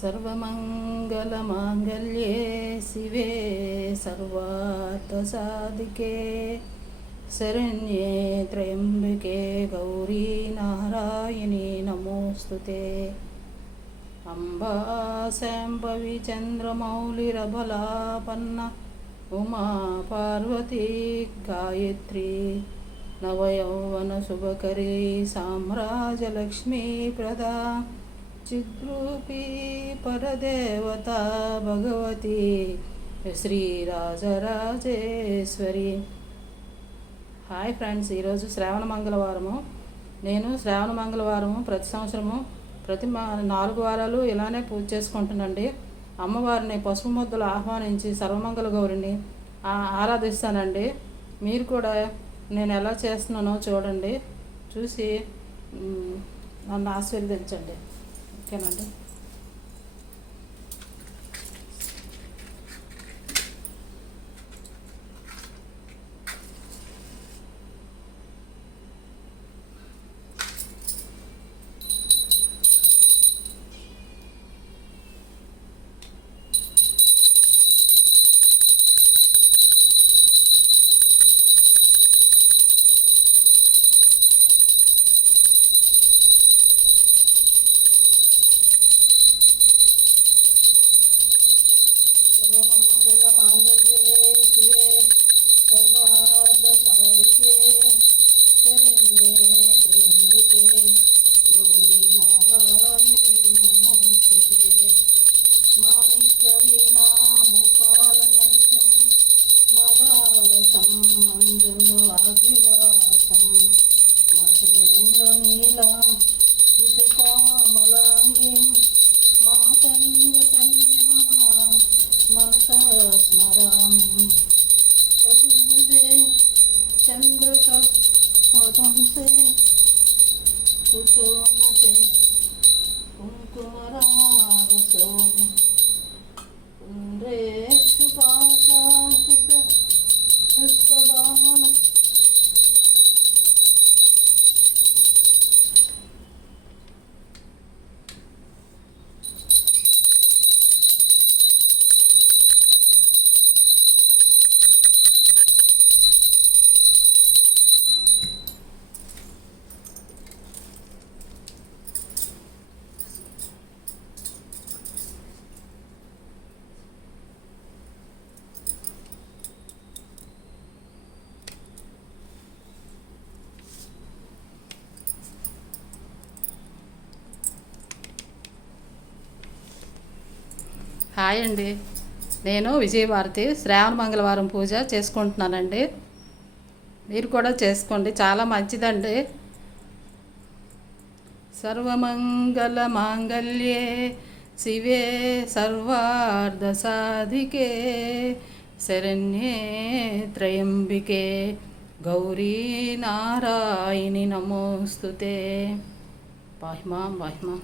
सर्वमङ्गलमाङ्गल्ये शिवे सर्वार्थसाधिके शरण्ये त्र्यम्बके गौरी नारायणी नमोस्तुते। अम्बा शाम्भवी चन्द्रमौलिरबलापन्ना उमा पार्वती गायत्री नवयौवनशुभकरी साम्राज्यलक्ष्मी प्रदा चिद्रूपी परदेवता भगवती శ్రీరాజరాజేశ్వరి. హాయ్ ఫ్రెండ్స్, ఈరోజు శ్రావణ మంగళవారము. నేను శ్రావణ మంగళవారము ప్రతి సంవత్సరము ప్రతి 4 వారాలు ఇలానే పూజ చేసుకుంటున్నాండి. అమ్మవారిని పసుపు ముద్దలు ఆహ్వానించి సర్వమంగళ గౌరిని ఆరాధిస్తానండి. మీరు కూడా నేను ఎలా చేస్తున్నానో చూడండి, చూసి నన్ను ఆశీర్వదించండి. ఓకేనండి. सर्वमङ्गलमाङ्गल्ये शिवे सर्वार्थसाधिके शरण्ये त्र्यम्बके गौरी नारायणी नमोस्तुते। माणिक्यवीणामुपालयन्तं मदालसं मञ्जुलाद्विलासं महेन्द्रनीलं श्रुतिकोमलाङ्गीं मातङ्गकन्या मनसा स्मरामि। चतुर्भुजे चन्द्रकल्पवदंसे कुसुमते कुङ्कुमरागशोभे कुन्द्रेषु पुष्पबाण హాయ్ అండి, నేను విజయభారతి. శ్రావణ మంగళవారం పూజ చేసుకుంటున్నానండి. మీరు కూడా చేసుకోండి, చాలా మంచిదండి. సర్వమంగళ మాంగళ్యే శివే సర్వార్థసాధికే శరణ్యే త్రయంబికే గౌరీ నారాయణి నమోస్తుతే. పాహిమాం పాహిమాం.